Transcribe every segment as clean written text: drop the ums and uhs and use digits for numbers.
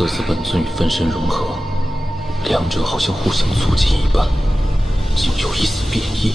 色色本尊与分身融合，两者好像互相促进一般，竟有一丝变异。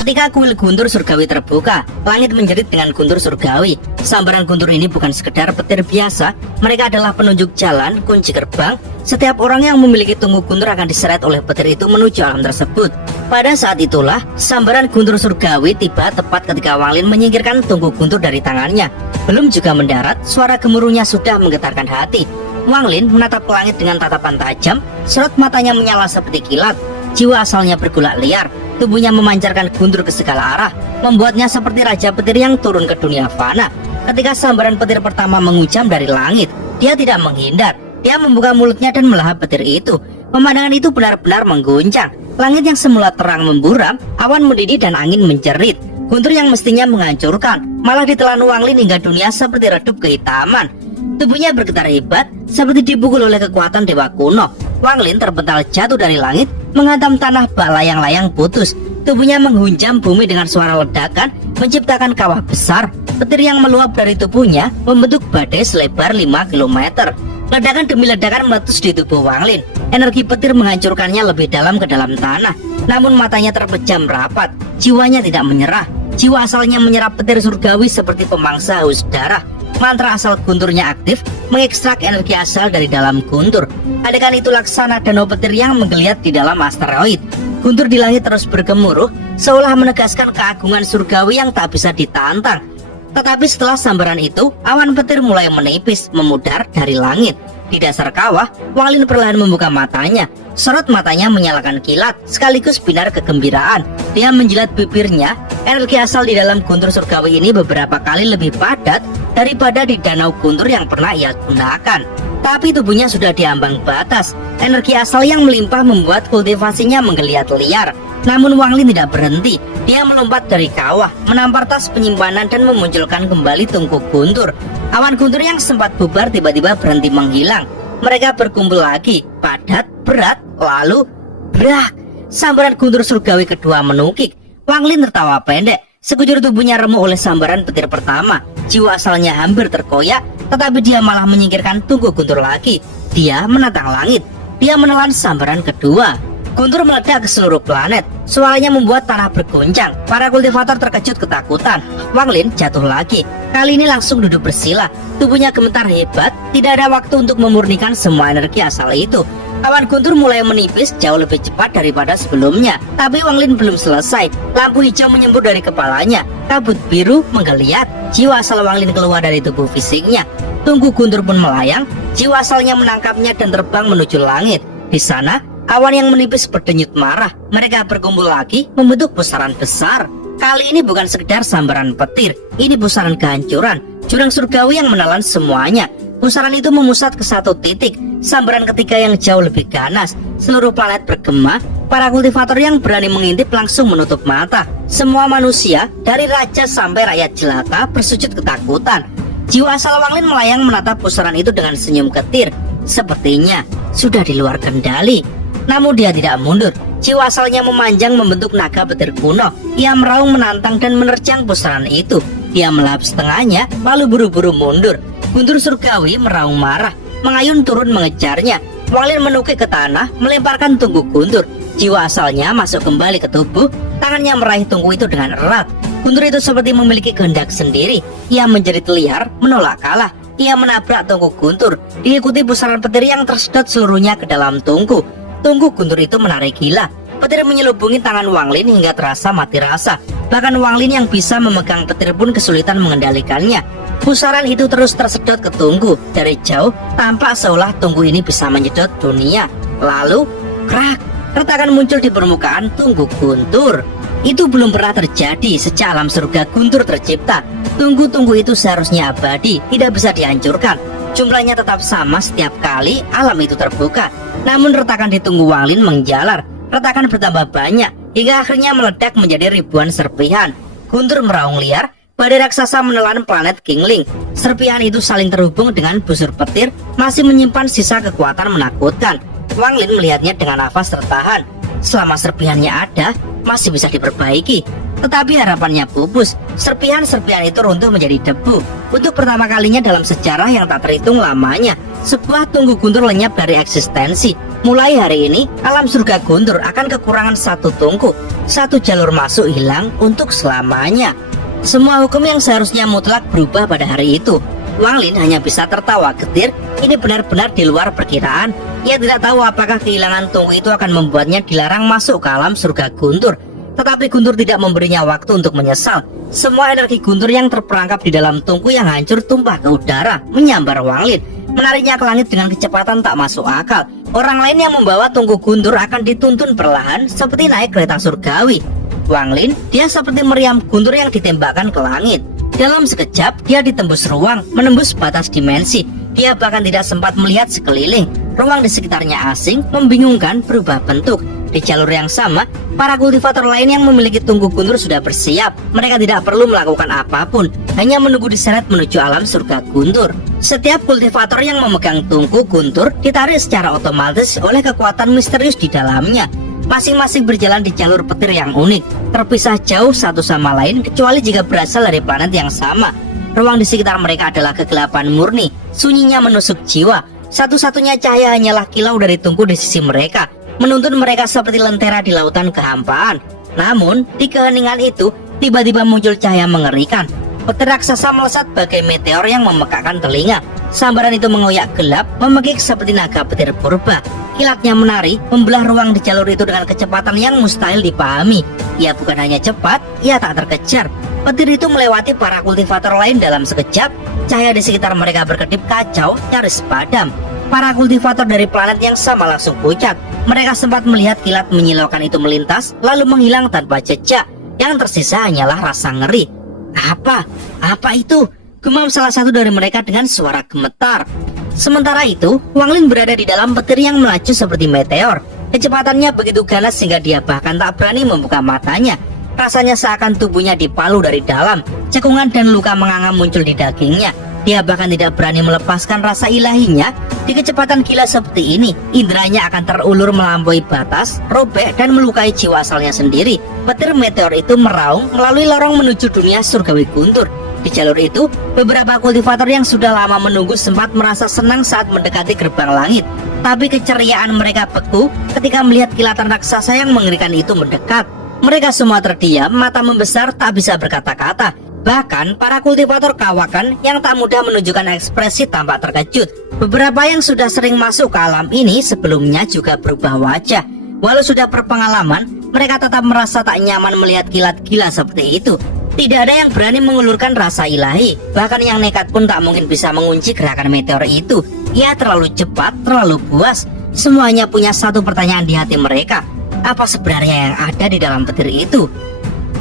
Ketika kuil guntur surgawi terbuka, langit menjerit dengan guntur surgawi. Sambaran guntur ini bukan sekedar petir biasa, mereka adalah penunjuk jalan, kunci gerbang. Setiap orang yang memiliki tungku guntur akan diseret oleh petir itu menuju alam tersebut. Pada saat itulah, sambaran guntur surgawi tiba tepat ketika Wang Lin menyingkirkan tungku guntur dari tangannya. Belum juga mendarat, suara gemuruhnya sudah menggetarkan hati. Wang Lin menatap langit dengan tatapan tajam, sorot matanya menyala seperti kilat. Jiwa asalnya bergolak liar, tubuhnya memancarkan guntur ke segala arah, membuatnya seperti raja petir yang turun ke dunia fana. Ketika sambaran petir pertama menghujam dari langit, dia tidak menghindar. Dia membuka mulutnya dan melahap petir itu. Pemandangan itu benar-benar mengguncang. Langit yang semula terang memburam, awan mendidih dan angin menjerit. Guntur yang mestinya menghancurkan, malah ditelan Wang Lin hingga dunia seperti redup kehitaman. Tubuhnya bergetar hebat, seperti dipukul oleh kekuatan dewa kuno. Wang Lin terbental jatuh dari langit, menghantam tanah bak layang-layang putus. Tubuhnya menghunjam bumi dengan suara ledakan, menciptakan kawah besar. Petir yang meluap dari tubuhnya membentuk badai selebar 5 km. Ledakan demi ledakan meletus di tubuh Wang Lin. Energi petir menghancurkannya lebih dalam ke dalam tanah. Namun matanya terpejam rapat. Jiwanya tidak menyerah. Jiwa asalnya menyerap petir surgawi seperti pemangsa haus darah. Mantra asal gunturnya aktif, mengekstrak energi asal dari dalam guntur. Adegan itu laksana danau petir yang menggeliat di dalam asteroid. Guntur di langit terus bergemuruh, seolah menegaskan keagungan surgawi yang tak bisa ditantang. Tetapi setelah sambaran itu, awan petir mulai menipis, memudar dari langit. Di dasar kawah, Wang Lin perlahan membuka matanya. Sorot matanya menyalakan kilat, sekaligus binar kegembiraan. Dia menjilat bibirnya. Energi asal di dalam guntur surgawi ini beberapa kali lebih padat daripada di danau guntur yang pernah ia gunakan. Tapi tubuhnya sudah diambang batas. Energi asal yang melimpah membuat kultivasinya menggeliat liar. Namun Wang Lin tidak berhenti. Dia melompat dari kawah, menampar tas penyimpanan dan memunculkan kembali tungku guntur. Awan guntur yang sempat bubar tiba-tiba berhenti menghilang. Mereka berkumpul lagi, padat, berat, lalu brak. Sambaran guntur surgawi kedua menukik. Wang Lin tertawa pendek. Sekujur tubuhnya remuk oleh sambaran petir pertama. Jiwa asalnya hampir terkoyak, tetapi dia malah menyingkirkan tungku guntur lagi. Dia menatang langit. Dia menelan sambaran kedua. Guntur meledak ke seluruh planet. Suaranya membuat tanah bergoncang. Para kultivator terkejut ketakutan. Wang Lin jatuh lagi. Kali ini langsung duduk bersila. Tubuhnya gemetar hebat. Tidak ada waktu untuk memurnikan semua energi asal itu. Awan guntur mulai menipis jauh lebih cepat daripada sebelumnya. Tapi Wang Lin belum selesai. Lampu hijau menyembur dari kepalanya. Kabut biru menggeliat. Jiwa asal Wang Lin keluar dari tubuh fisiknya. Tungku guntur pun melayang. Jiwa asalnya menangkapnya dan terbang menuju langit. Di sana, awan yang menipis berdenyut marah. Mereka berkumpul lagi membentuk pusaran besar. Kali ini bukan sekedar sambaran petir. Ini pusaran kehancuran. Jurang surgawi yang menelan semuanya. Pusaran itu memusat ke satu titik. Sambaran ketiga yang jauh lebih ganas. Seluruh planet bergema. Para kultivator yang berani mengintip langsung menutup mata. Semua manusia, dari raja sampai rakyat jelata, bersujud ketakutan. Jiwa asal Wang Lin melayang menatap pusaran itu dengan senyum ketir. Sepertinya sudah di luar kendali. Namun dia tidak mundur. Jiwa asalnya memanjang membentuk naga petir kuno. Ia meraung menantang dan menerjang pusaran itu. Dia melahap setengahnya, lalu buru-buru mundur. Guntur surgawi meraung marah, mengayun turun mengejarnya. Wang Lin menukik ke tanah, melemparkan tungku guntur. Jiwa asalnya masuk kembali ke tubuh. Tangannya meraih tungku itu dengan erat. Guntur itu seperti memiliki kehendak sendiri. Ia menjerit liar, menolak kalah. Ia menabrak tungku guntur, diikuti pusaran petir yang tersedot seluruhnya ke dalam tungku. Tungku guntur itu menarik gila. Petir menyelubungi tangan Wang Lin hingga terasa mati rasa. Bahkan Wang Lin yang bisa memegang petir pun kesulitan mengendalikannya. Pusaran itu terus tersedot ke tungku. Dari jauh, tampak seolah tungku ini bisa menyedot dunia. Lalu, krak, retakan muncul di permukaan tungku guntur. Itu belum pernah terjadi sejak alam surga guntur tercipta. Tungku-tungku itu seharusnya abadi, tidak bisa dihancurkan. Jumlahnya tetap sama setiap kali alam itu terbuka. Namun retakan di tungku Wang Lin menjalar. Retakan bertambah banyak, hingga akhirnya meledak menjadi ribuan serpihan. Guntur meraung liar. Badai raksasa menelan planet Kingling. Serpihan itu saling terhubung dengan busur petir, masih menyimpan sisa kekuatan menakutkan. Wang Lin melihatnya dengan nafas tertahan. selama serpihannya ada, masih bisa diperbaiki. Tetapi harapannya pupus, serpihan-serpihan itu runtuh menjadi debu. Untuk pertama kalinya dalam sejarah yang tak terhitung lamanya, sebuah Tunggu Guntur lenyap dari eksistensi. Mulai hari ini, alam surga Guntur akan kekurangan satu tungku. Satu jalur masuk hilang untuk selamanya. Semua hukum yang seharusnya mutlak berubah pada hari itu. Wang Lin hanya bisa tertawa getir. Ini benar-benar di luar perkiraan. Ia tidak tahu apakah kehilangan tungku itu akan membuatnya dilarang masuk ke alam surga Guntur. Tetapi Guntur tidak memberinya waktu untuk menyesal. Semua energi Guntur yang terperangkap di dalam tungku yang hancur tumpah ke udara, menyambar Wang Lin, menariknya ke langit dengan kecepatan tak masuk akal. Orang lain yang membawa tungku Guntur akan dituntun perlahan seperti naik kereta surgawi. Wang Lin, dia seperti meriam Guntur yang ditembakkan ke langit. Dalam sekejap, dia ditembus ruang, menembus batas dimensi. Dia bahkan tidak sempat melihat sekeliling. Ruang di sekitarnya asing, membingungkan, berubah bentuk. Di jalur yang sama, para kultivator lain yang memiliki tungku Guntur sudah bersiap. Mereka tidak perlu melakukan apapun, hanya menunggu diseret menuju alam surga Guntur. Setiap kultivator yang memegang tungku Guntur ditarik secara otomatis oleh kekuatan misterius di dalamnya. Masing-masing berjalan di jalur petir yang unik, terpisah jauh satu sama lain kecuali jika berasal dari planet yang sama. Ruang di sekitar mereka adalah kegelapan murni, sunyinya menusuk jiwa. Satu-satunya cahaya hanyalah kilau dari tungku di sisi mereka, menuntun mereka seperti lentera di lautan kehampaan. Namun, di keheningan itu, tiba-tiba muncul cahaya mengerikan. Petir raksasa melesat bagai meteor yang memekakkan telinga. Sambaran itu mengoyak gelap, memekik seperti naga petir purba. Kilatnya menari, membelah ruang di jalur itu dengan kecepatan yang mustahil dipahami. Ia bukan hanya cepat, ia tak terkejar. Petir itu melewati para kultivator lain dalam sekejap. Cahaya di sekitar mereka berkedip kacau, nyaris padam. Para kultivator dari planet yang sama langsung pucat. Mereka sempat melihat kilat menyilaukan itu melintas, lalu menghilang tanpa jejak. Yang tersisa hanyalah rasa ngeri. Apa itu? Gemam salah satu dari mereka dengan suara gemetar. Sementara itu, Wang Lin berada di dalam petir yang melaju seperti meteor. Kecepatannya begitu ganas sehingga dia bahkan tak berani membuka matanya. Rasanya seakan tubuhnya dipalu dari dalam. Cekungan dan luka menganga muncul di dagingnya. Dia bahkan tidak berani melepaskan rasa ilahinya. Di kecepatan gila seperti ini, indranya akan terulur melampaui batas, robek dan melukai jiwa asalnya sendiri. Petir meteor itu meraung melalui lorong menuju dunia surgawi Guntur. Di jalur itu, beberapa kultivator yang sudah lama menunggu sempat merasa senang saat mendekati gerbang langit. Tapi keceriaan mereka beku ketika melihat kilatan raksasa yang mengerikan itu mendekat. Mereka semua terdiam, mata membesar, tak bisa berkata-kata. Bahkan para kultivator kawakan yang tak mudah menunjukkan ekspresi tampak terkejut. Beberapa yang sudah sering masuk ke alam ini sebelumnya juga berubah wajah. Walau sudah berpengalaman, mereka tetap merasa tak nyaman melihat kilat gila seperti itu. Tidak ada yang berani mengulurkan rasa ilahi. Bahkan yang nekat pun tak mungkin bisa mengunci gerakan meteor itu. Ia terlalu cepat, terlalu buas. Semuanya punya satu pertanyaan di hati mereka. Apa sebenarnya yang ada di dalam petir itu?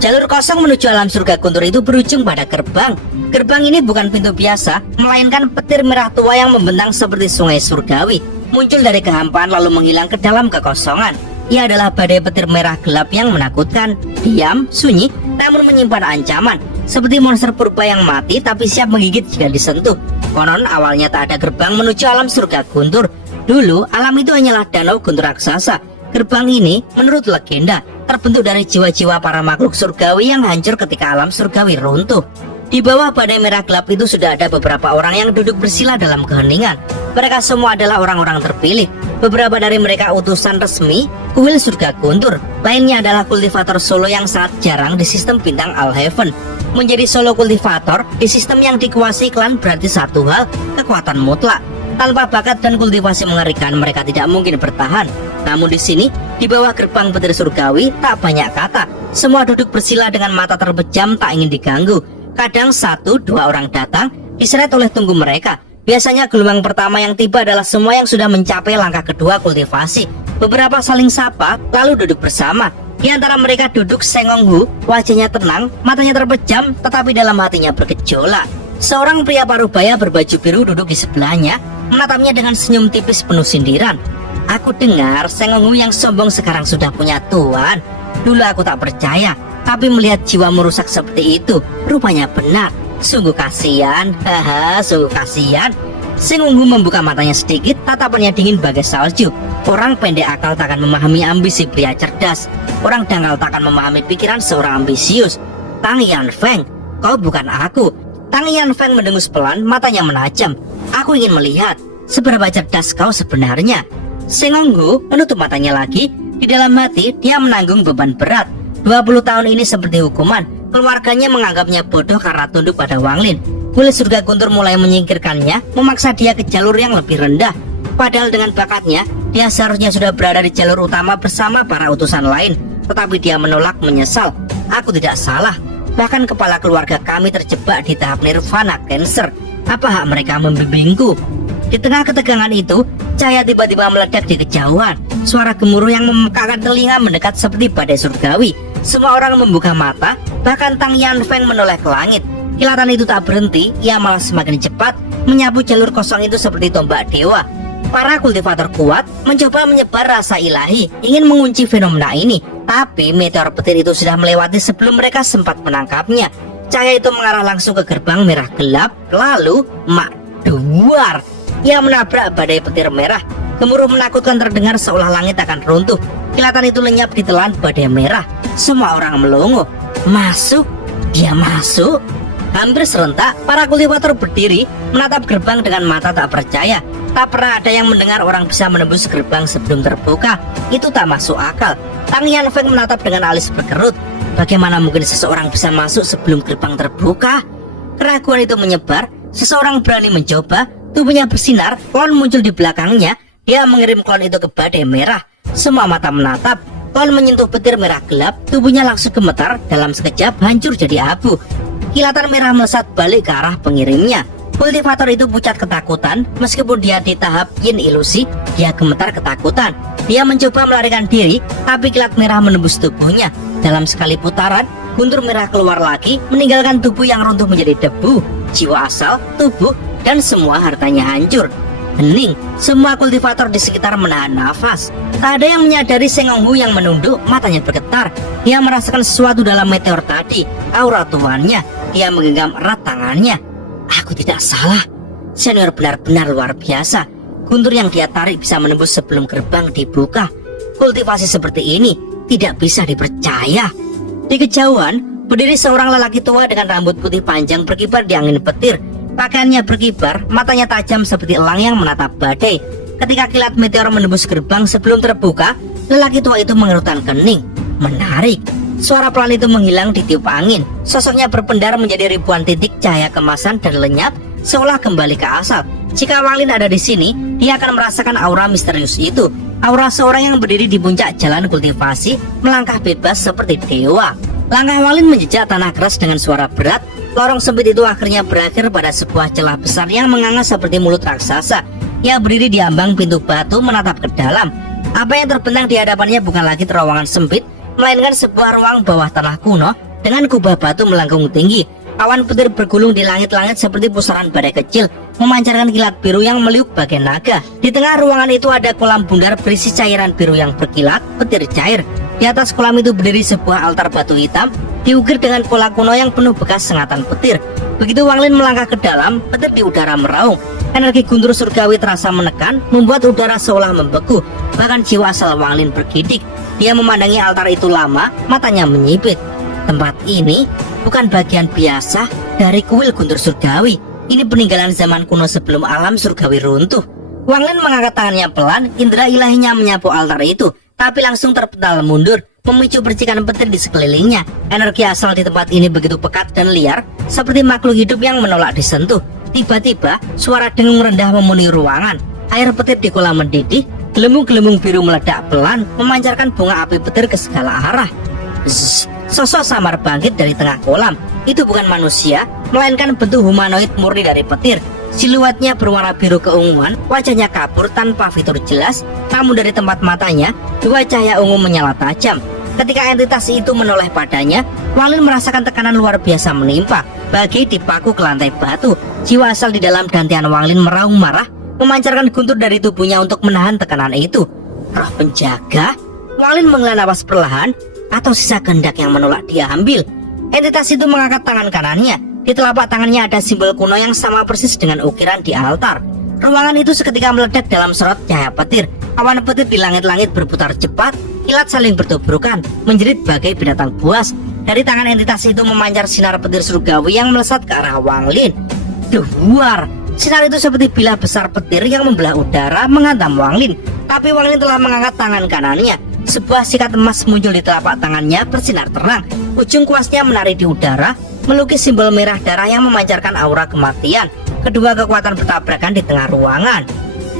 Jalur kosong menuju alam surga Guntur itu berujung pada gerbang. Gerbang ini bukan pintu biasa, melainkan petir merah tua yang membentang seperti sungai surgawi. Muncul dari kehampaan lalu menghilang ke dalam kekosongan. Ia adalah badai petir merah gelap yang menakutkan, diam, sunyi, namun menyimpan ancaman. Seperti monster purba yang mati tapi siap menggigit jika disentuh. Konon awalnya tak ada gerbang menuju alam surga Guntur. Dulu alam itu hanyalah danau Guntur raksasa. Gerbang ini menurut legenda terbentuk dari jiwa-jiwa para makhluk surgawi yang hancur ketika alam surgawi runtuh. Di bawah badai merah gelap itu sudah ada beberapa orang yang duduk bersila dalam keheningan. Mereka semua adalah orang-orang terpilih. Beberapa dari mereka utusan resmi kuil surga Guntur. Lainnya adalah kultivator solo yang sangat jarang di sistem bintang Alhaven. Menjadi solo kultivator di sistem yang dikuasai klan berarti satu hal, kekuatan mutlak. Tanpa bakat dan kultivasi mengerikan, mereka tidak mungkin bertahan. Namun di sini, di bawah gerbang petir surgawi, tak banyak kata. Semua duduk bersila dengan mata terpejam tak ingin diganggu. Kadang 1-2 orang datang, diseret oleh tunggu mereka. Biasanya gelombang pertama yang tiba adalah semua yang sudah mencapai langkah kedua kultivasi. Beberapa saling sapa, lalu duduk bersama. Di antara mereka duduk Sengong Hu, wajahnya tenang, matanya terpejam, tetapi dalam hatinya bergejolak. Seorang pria parubaya berbaju biru duduk di sebelahnya, menatapnya dengan senyum tipis penuh sindiran. Aku dengar Sengong Hu yang sombong sekarang sudah punya tuan. Dulu aku tak percaya, tapi melihat jiwamu rusak seperti itu, rupanya benar. Sungguh kasihan, haha, sungguh kasihan. Seng Ungu membuka matanya sedikit, tatapannya dingin bagai salju. Orang pendek akal tak akan memahami ambisi pria cerdas. Orang dangkal tak akan memahami pikiran seorang ambisius. Tang Yanfeng, kau bukan aku. Tang Yanfeng mendengus pelan, matanya menajam. Aku ingin melihat seberapa cerdas kau sebenarnya. Seng Ungu menutup matanya lagi. Di dalam hati dia menanggung beban berat. 20 tahun ini seperti hukuman. Keluarganya menganggapnya bodoh karena tunduk pada Wang Lin. Kulit surga guntur mulai menyingkirkannya, memaksa dia ke jalur yang lebih rendah. Padahal dengan bakatnya, dia seharusnya sudah berada di jalur utama bersama para utusan lain. Tetapi dia menolak, menyesal. Aku tidak salah. Bahkan kepala keluarga kami terjebak di tahap nirvana cancer. Apa hak mereka membimbingku? Di tengah ketegangan itu, cahaya tiba-tiba meledak di kejauhan. Suara gemuruh yang memekakkan telinga mendekat seperti badai surgawi. Semua orang membuka mata, bahkan Tang Yanfeng menoleh ke langit. Kilatan itu tak berhenti, ia malah semakin cepat, menyapu jalur kosong itu seperti tombak dewa. Para kultivator kuat mencoba menyebar rasa ilahi, ingin mengunci fenomena ini. Tapi meteor petir itu sudah melewati sebelum mereka sempat menangkapnya. Cahaya itu mengarah langsung ke gerbang merah gelap, lalu duar. Ia menabrak badai petir merah. Gemuruh menakutkan terdengar seolah langit akan runtuh. Kilatan itu lenyap ditelan badai merah. Semua orang melongo. Masuk? Dia masuk? Hampir serentak, para kultivator berdiri menatap gerbang dengan mata tak percaya. Tak pernah ada yang mendengar orang bisa menembus gerbang sebelum terbuka. Itu tak masuk akal. Tang Yanfeng menatap dengan alis berkerut. Bagaimana mungkin seseorang bisa masuk sebelum gerbang terbuka? Keraguan itu menyebar. Seseorang berani mencoba. Tubuhnya bersinar, klon muncul di belakangnya. Dia mengirim klon itu ke badai merah. Semua mata menatap. Klon menyentuh petir merah gelap. Tubuhnya langsung gemetar, dalam sekejap hancur jadi abu. Kilatan merah melesat balik ke arah pengirimnya. Kultivator itu pucat ketakutan. Meskipun dia di tahap yin ilusi, dia gemetar ketakutan. Dia mencoba melarikan diri, tapi kilat merah menembus tubuhnya. Dalam sekali putaran, guntur merah keluar lagi, meninggalkan tubuh yang runtuh menjadi debu. Jiwa asal, tubuh, dan semua hartanya hancur. Hening, semua kultivator di sekitar menahan nafas. Tak ada yang menyadari Seng Ungu yang menunduk, matanya bergetar. Dia merasakan sesuatu dalam meteor tadi, aura tuannya. Dia menggenggam erat tangannya. Aku tidak salah. Senior benar-benar luar biasa. Guntur yang dia tarik bisa menembus sebelum gerbang dibuka. Kultivasi seperti ini tidak bisa dipercaya. Di kejauhan, berdiri seorang lelaki tua dengan rambut putih panjang berkibar di angin petir. Pakaiannya berkibar, matanya tajam seperti elang yang menatap badai. Ketika kilat meteor menembus gerbang sebelum terbuka, lelaki tua itu mengerutkan kening. Menarik. Suara pelan itu menghilang ditiup angin. Sosoknya berpendar menjadi ribuan titik cahaya kemasan dan lenyap, seolah kembali ke asal. Jika Wang Lin ada di sini, dia akan merasakan aura misterius itu. Aura seorang yang berdiri di puncak jalan kultivasi, melangkah bebas seperti dewa. Langkah Wang Lin menjejak tanah keras dengan suara berat. Lorong sempit itu akhirnya berakhir pada sebuah celah besar yang menganga seperti mulut raksasa. Ia berdiri di ambang pintu batu menatap ke dalam. Apa yang terbentang di hadapannya bukan lagi terowongan sempit, melainkan sebuah ruang bawah tanah kuno dengan kubah batu melengkung tinggi. Awan petir bergulung di langit-langit seperti pusaran badai kecil, memancarkan kilat biru yang meliuk bagai naga. Di tengah ruangan itu ada kolam bundar berisi cairan biru yang berkilat, petir cair. Di atas kolam itu berdiri sebuah altar batu hitam, diukir dengan pola kuno yang penuh bekas sengatan petir. Begitu Wang Lin melangkah ke dalam, petir di udara meraung. Energi guntur surgawi terasa menekan, membuat udara seolah membeku. Bahkan jiwa asal Wang Lin bergidik. Dia memandangi altar itu lama, matanya menyipit. Tempat ini bukan bagian biasa dari kuil guntur surgawi. Ini peninggalan zaman kuno sebelum alam surgawi runtuh. Wang Lin mengangkat tangannya pelan, indera ilahinya menyapu altar itu, tapi langsung terpental mundur, memicu percikan petir di sekelilingnya. Energi asal di tempat ini begitu pekat dan liar, seperti makhluk hidup yang menolak disentuh. Tiba-tiba, suara dengung rendah memenuhi ruangan. Air petir di kolam mendidih, gelembung-gelembung biru meledak pelan, memancarkan bunga api petir ke segala arah. Zzz, sosok samar bangkit dari tengah kolam. Itu bukan manusia, melainkan bentuk humanoid murni dari petir. Siluetnya berwarna biru keunguan, wajahnya kabur tanpa fitur jelas, namun dari tempat matanya, dua cahaya ungu menyala tajam. Ketika entitas itu menoleh padanya, Wang Lin merasakan tekanan luar biasa menimpa, bagai dipaku ke lantai batu. Jiwa asal di dalam dantian Wang Lin meraung marah, memancarkan guntur dari tubuhnya untuk menahan tekanan itu. Roh penjaga? Wang Lin menghela napas perlahan, atau sisa kehendak yang menolak dia ambil. Entitas itu mengangkat tangan kanannya. Di telapak tangannya ada simbol kuno yang sama persis dengan ukiran di altar. Ruangan itu seketika meledak dalam sorot cahaya petir. Awan petir di langit-langit berputar cepat, kilat saling bertubrukan, menjerit bagai binatang buas. Dari tangan entitas itu memancar sinar petir surgawi yang melesat ke arah Wang Lin. Duar! Sinar itu seperti bilah besar petir yang membelah udara menghantam Wang Lin. Tapi Wang Lin telah mengangkat tangan kanannya. Sebuah sikat emas muncul di telapak tangannya bersinar terang. Ujung kuasnya menari di udara, melukis simbol merah darah yang memancarkan aura kematian. Kedua kekuatan bertabrakan di tengah ruangan.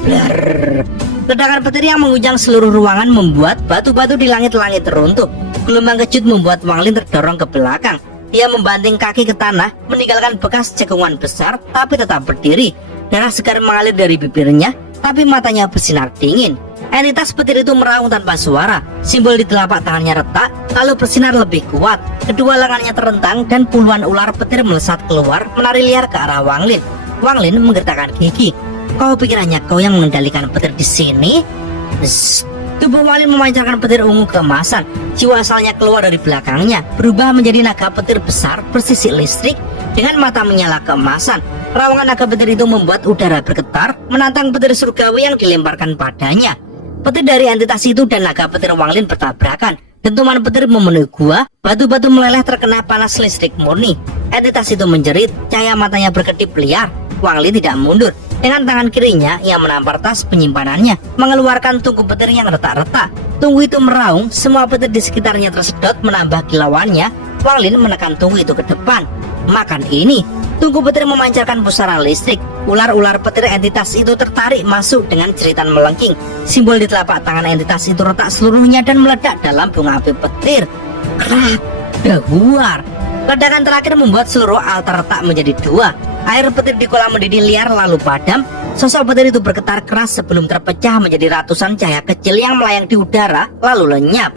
Bler. Ledakan petir yang mengguncang seluruh ruangan membuat batu-batu di langit-langit runtuh. Gelombang kejut membuat Wang Lin terdorong ke belakang. Dia membanting kaki ke tanah, meninggalkan bekas cekungan besar, tapi tetap berdiri. Darah segar mengalir dari bibirnya, tapi matanya bersinar dingin. Entitas petir itu meraung tanpa suara. Simbol di telapak tangannya retak, lalu bersinar lebih kuat. Kedua lengannya terentang dan puluhan ular petir melesat keluar, menari liar ke arah Wang Lin. Wang Lin menggertakkan gigi. Kau pikir hanya kau yang mengendalikan petir di sini? Tubuh Wang Lin memancarkan petir ungu keemasan. Jiwa asalnya keluar dari belakangnya, berubah menjadi naga petir besar bersisik listrik dengan mata menyala keemasan. Raungan naga petir itu membuat udara bergetar, menantang petir surgawi yang dilemparkan padanya. Petir dari entitas itu dan naga petir Wang Lin bertabrakan. Dentuman petir memenuhi gua, batu-batu meleleh terkena panas listrik murni. Entitas itu menjerit, cahaya matanya berkedip liar. Wang Lin tidak mundur. Dengan tangan kirinya, ia menampar tas penyimpanannya, mengeluarkan tungku petir yang retak-retak. Tunggu itu meraung, semua petir di sekitarnya tersedot menambah kilauannya. Wang Lin menekan tunggu itu ke depan. Makan ini. Tungku petir memancarkan pusaran listrik. Ular-ular petir entitas itu tertarik masuk dengan jeritan melengking. Simbol di telapak tangan entitas itu retak seluruhnya dan meledak dalam bunga api petir. Krak, dehuar. Ledakan terakhir membuat seluruh altar retak menjadi dua. Air petir di kolam mendidih liar lalu padam. Sosok petir itu bergetar keras sebelum terpecah menjadi ratusan cahaya kecil yang melayang di udara lalu lenyap.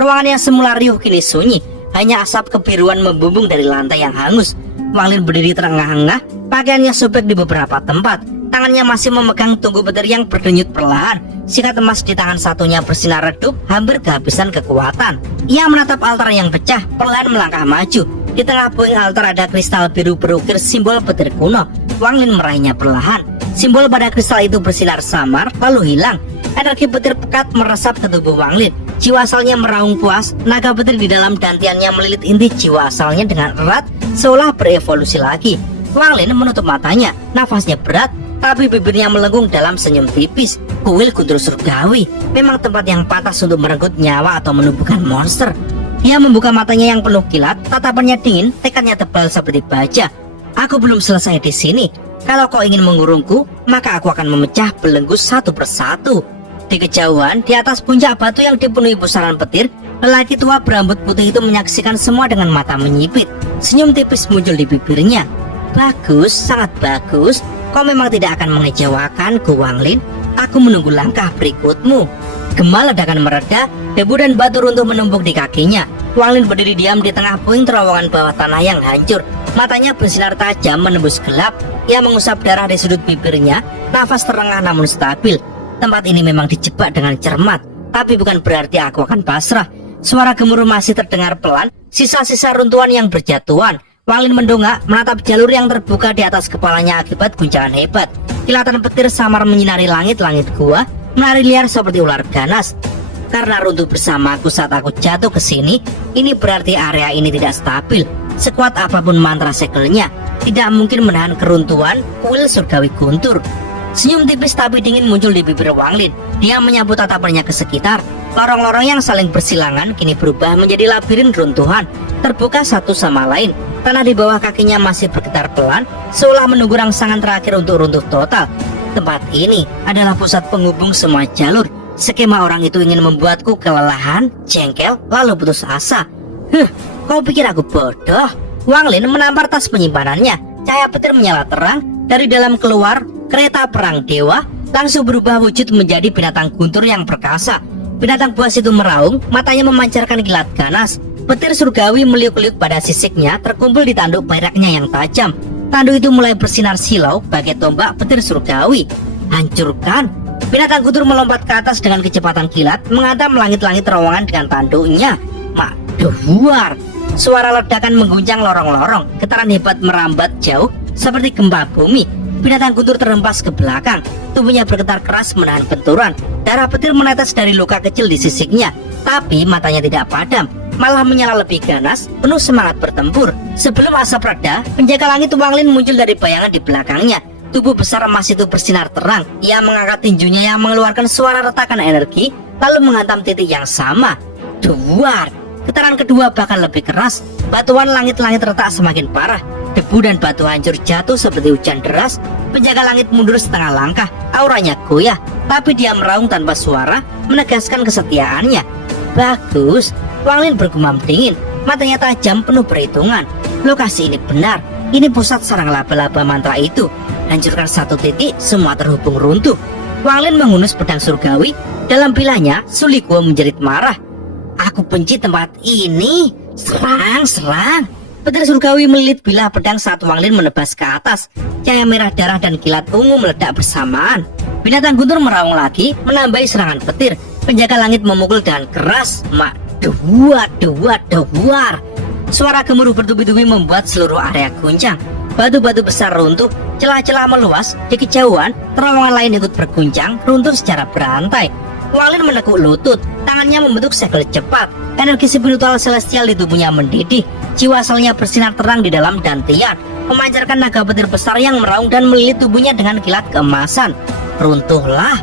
Ruangan yang semula riuh kini sunyi. Hanya asap kebiruan membumbung dari lantai yang hangus. Wang Lin berdiri terengah-engah, pakaiannya sobek di beberapa tempat. Tangannya masih memegang tunggu petir yang berdenyut perlahan. Sikat emas di tangan satunya bersinar redup, hampir kehabisan kekuatan. Ia menatap altar yang pecah, perlahan melangkah maju. Di tengah puing altar ada kristal biru berukir simbol petir kuno. Wang Lin meraihnya perlahan. Simbol pada kristal itu bersinar samar, lalu hilang. Energi petir pekat meresap ke tubuh Wang Lin. Jiwa asalnya meraung puas. Naga petir di dalam dantiannya melilit inti jiwa asalnya dengan erat, seolah berevolusi lagi. Wang Lin menutup matanya, nafasnya berat, tapi bibirnya melengkung dalam senyum tipis. Kuil guntur surgawi memang tempat yang pantas untuk merenggut nyawa atau menumbuhkan monster. Dia membuka matanya yang penuh kilat, tatapannya dingin, tekadnya tebal seperti baja. Aku belum selesai di sini. Kalau kau ingin mengurungku, maka aku akan memecah belenggu satu persatu. Di kejauhan, di atas puncak batu yang dipenuhi pusaran petir, lelaki tua berambut putih itu menyaksikan semua dengan mata menyipit. Senyum tipis muncul di bibirnya. Bagus, sangat bagus. Kau memang tidak akan mengecewakanku, Wang Lin. Aku menunggu langkah berikutmu. Gema ledakan mereda, debu dan batu runtuh menumpuk di kakinya. Wang Lin berdiri diam di tengah puing terowongan bawah tanah yang hancur. Matanya bersinar tajam menembus gelap. Ia mengusap darah di sudut bibirnya. Nafas terengah namun stabil. Tempat ini memang dijebak dengan cermat, tapi bukan berarti aku akan pasrah. Suara gemuruh masih terdengar pelan, sisa-sisa runtuhan yang berjatuhan. Wang Lin mendongak, menatap jalur yang terbuka di atas kepalanya akibat guncangan hebat. Kilatan petir samar menyinari langit-langit gua, menari liar seperti ular ganas. Karena runtuh bersamaku saat aku jatuh ke sini, ini berarti area ini tidak stabil. Sekuat apapun mantra segelnya, tidak mungkin menahan keruntuhan kuil surgawi guntur. Senyum tipis tapi dingin muncul di bibir Wang Lin. Dia menyapu tatapannya ke sekitar. Lorong-lorong yang saling bersilangan kini berubah menjadi labirin runtuhan, terbuka satu sama lain. Tanah di bawah kakinya masih bergetar pelan, seolah menunggu rangsangan terakhir untuk runtuh total. Tempat ini adalah pusat penghubung semua jalur. Skema orang itu ingin membuatku kelelahan, jengkel, lalu putus asa. Kau pikir aku bodoh? Wang Lin menampar tas penyimpanannya. Cahaya petir menyala terang. Dari dalam keluar kereta perang dewa, langsung berubah wujud menjadi binatang guntur yang perkasa. Binatang buas itu meraung, matanya memancarkan kilat ganas. Petir surgawi meliuk-liuk pada sisiknya, terkumpul di tanduk bayraknya yang tajam. Tanduk itu mulai bersinar silau bagai tombak petir surgawi. Hancurkan! Binatang guntur melompat ke atas dengan kecepatan kilat, menghantam langit-langit terowongan dengan tanduknya. Maduhuar! Suara ledakan mengguncang lorong-lorong. Getaran hebat merambat jauh seperti gempa bumi. binatang guntur terhempas ke belakang. Tubuhnya bergetar keras menahan benturan. Darah petir menetes dari luka kecil di sisiknya, tapi matanya tidak padam, malah menyala lebih ganas, penuh semangat bertempur. Sebelum asap reda, penjaga langit Wanglin muncul dari bayangan di belakangnya. Tubuh besar emas itu bersinar terang. Ia mengangkat tinjunya yang mengeluarkan suara retakan energi, lalu menghantam titik yang sama. Duar! Getaran kedua bahkan lebih keras. Batuan langit-langit retak semakin parah. Debu dan batu hancur jatuh seperti hujan deras. Penjaga langit mundur setengah langkah. Auranya goyah, tapi dia meraung tanpa suara, menegaskan kesetiaannya. Bagus. Wanglin bergumam dingin. Matanya tajam penuh perhitungan. Lokasi ini benar. Ini pusat sarang laba-laba mantra itu. Hancurkan satu titik, semua terhubung runtuh. Wanglin menghunus pedang surgawi. Dalam bilahnya, Suligwo menjerit marah. Aku benci tempat ini. Serang, serang. Petir surgawi melilit bilah pedang saat Wanglin menebas ke atas. Cahaya merah darah dan kilat ungu meledak bersamaan. Binatang guntur meraung lagi, menambahi serangan petir. Penjaga langit memukul dengan keras. Duar, duar, duar. Suara gemuruh bertubi-tubi membuat seluruh area guncang. Batu-batu besar runtuh, celah-celah meluas. Di kejauhan, terowongan lain ikut berguncang, runtuh secara berantai. Wanglin menekuk lutut, tangannya membentuk segel cepat. Energi spiritual celestial di tubuhnya mendidih. Jiwa asalnya bersinar terang di dalam dantian, memancarkan naga petir besar yang meraung dan melilit tubuhnya dengan kilat keemasan. Runtuhlah.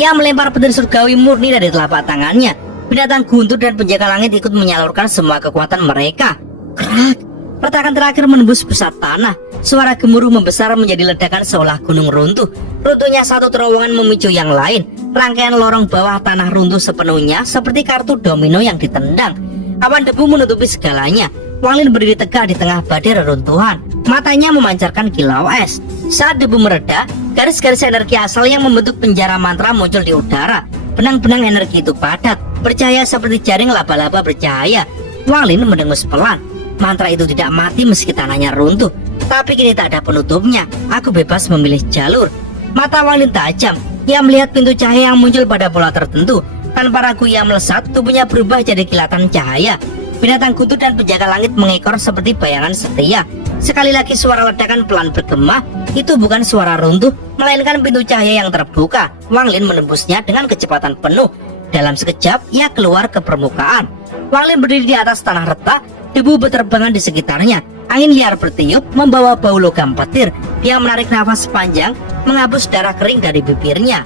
Ia melempar petir surgawi murni dari telapak tangannya. Binatang guntur dan penjaga langit ikut menyalurkan semua kekuatan mereka. Krak. Retakan terakhir menembus pusat tanah. Suara gemuruh membesar menjadi ledakan seolah gunung runtuh. Runtuhnya satu terowongan memicu yang lain. Rangkaian lorong bawah tanah runtuh sepenuhnya seperti kartu domino yang ditendang. Awan debu menutupi segalanya. Wanglin berdiri tegak di tengah badai reruntuhan. Matanya memancarkan kilau es. Saat debu mereda, garis-garis energi asal yang membentuk penjara mantra muncul di udara. Benang-benang energi itu padat, bercahaya seperti jaring laba-laba bercahaya. Wanglin mendengus pelan. Mantra itu tidak mati meski tanahnya runtuh. Tapi kini tak ada penutupnya. Aku bebas memilih jalur. Mata Wanglin tajam. Ia melihat pintu cahaya yang muncul pada pola tertentu. Tanpa ragu ia melesat, tubuhnya berubah jadi kilatan cahaya. Binatang guntur dan penjaga langit mengekor seperti bayangan setia. Sekali lagi suara ledakan pelan bergema. Itu bukan suara runtuh, melainkan pintu cahaya yang terbuka. Wanglin menembusnya dengan kecepatan penuh. Dalam sekejap, ia keluar ke permukaan. Wanglin berdiri di atas tanah retak. Debu berterbangan di sekitarnya. Angin liar bertiup membawa bau logam petir. Dia menarik nafas panjang, menghapus darah kering dari bibirnya.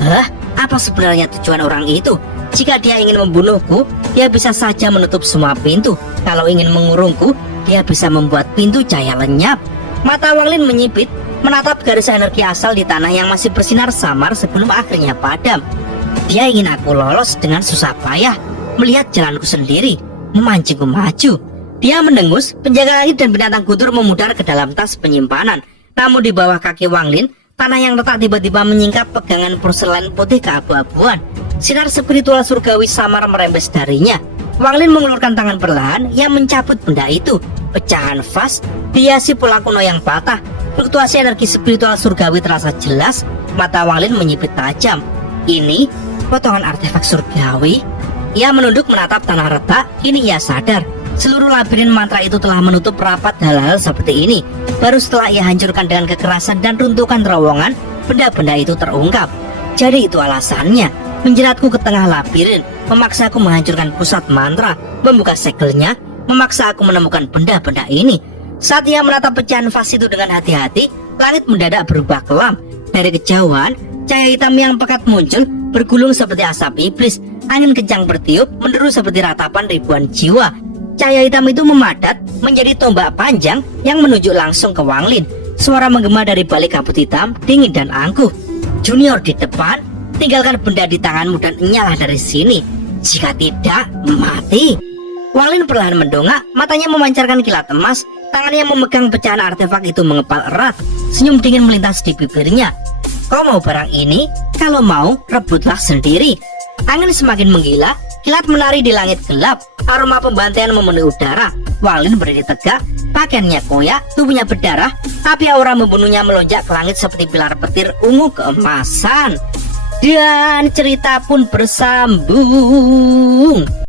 Hah? Apa sebenarnya tujuan orang itu? Jika dia ingin membunuhku, dia bisa saja menutup semua pintu. Kalau ingin mengurungku, dia bisa membuat pintu cahaya lenyap. Mata Wanglin menyipit, menatap garis energi asal di tanah yang masih bersinar samar sebelum akhirnya padam. Dia ingin aku lolos dengan susah payah, melihat jalanku sendiri, memancingku maju. Dia mendengus, penjaga langit dan binatang guntur memudar ke dalam tas penyimpanan. Namun di bawah kaki Wanglin, tanah yang retak tiba-tiba menyingkap pegangan porselen putih keabu-abuan. Sinar spiritual surgawi samar merembes darinya. Wanglin mengulurkan tangan perlahan, ia mencabut benda itu. Pecahan vas, dihiasi pola kuno yang patah. Fluktuasi energi spiritual surgawi terasa jelas. Mata Wanglin menyipit tajam. Ini potongan artefak surgawi. Ia menunduk menatap tanah retak. Kini ia sadar, seluruh labirin mantra itu telah menutup rapat hal-hal seperti ini. Baru setelah ia hancurkan dengan kekerasan dan runtuhkan terowongan, benda-benda itu terungkap. Jadi itu alasannya, menjeratku ke tengah labirin, memaksaku menghancurkan pusat mantra, membuka segelnya, memaksa aku menemukan benda-benda ini. Saat ia menatap pecahan vas itu dengan hati-hati, langit mendadak berubah kelam. Dari kejauhan, cahaya hitam yang pekat muncul, bergulung seperti asap iblis. Angin kencang bertiup, menderu seperti ratapan ribuan jiwa. Cahaya hitam itu memadat menjadi tombak panjang yang menunjuk langsung ke Wanglin. Suara menggema dari balik kabut hitam, dingin dan angkuh. Junior di depan, tinggalkan benda di tanganmu dan nyala dari sini. Jika tidak, mati. Wanglin perlahan mendongak, matanya memancarkan kilat emas. Tangannya memegang pecahan artefak itu mengepal erat. Senyum dingin melintas di bibirnya. Kau mau barang ini? Kalau mau, rebutlah sendiri. Angin semakin menggila, kilat menari di langit gelap. Aroma pembantaian memenuhi udara. Wanglin berdiri tegak, pakaiannya koyak, tubuhnya berdarah, tapi aura membunuhnya melonjak ke langit seperti pilar petir ungu keemasan. Dan cerita pun bersambung.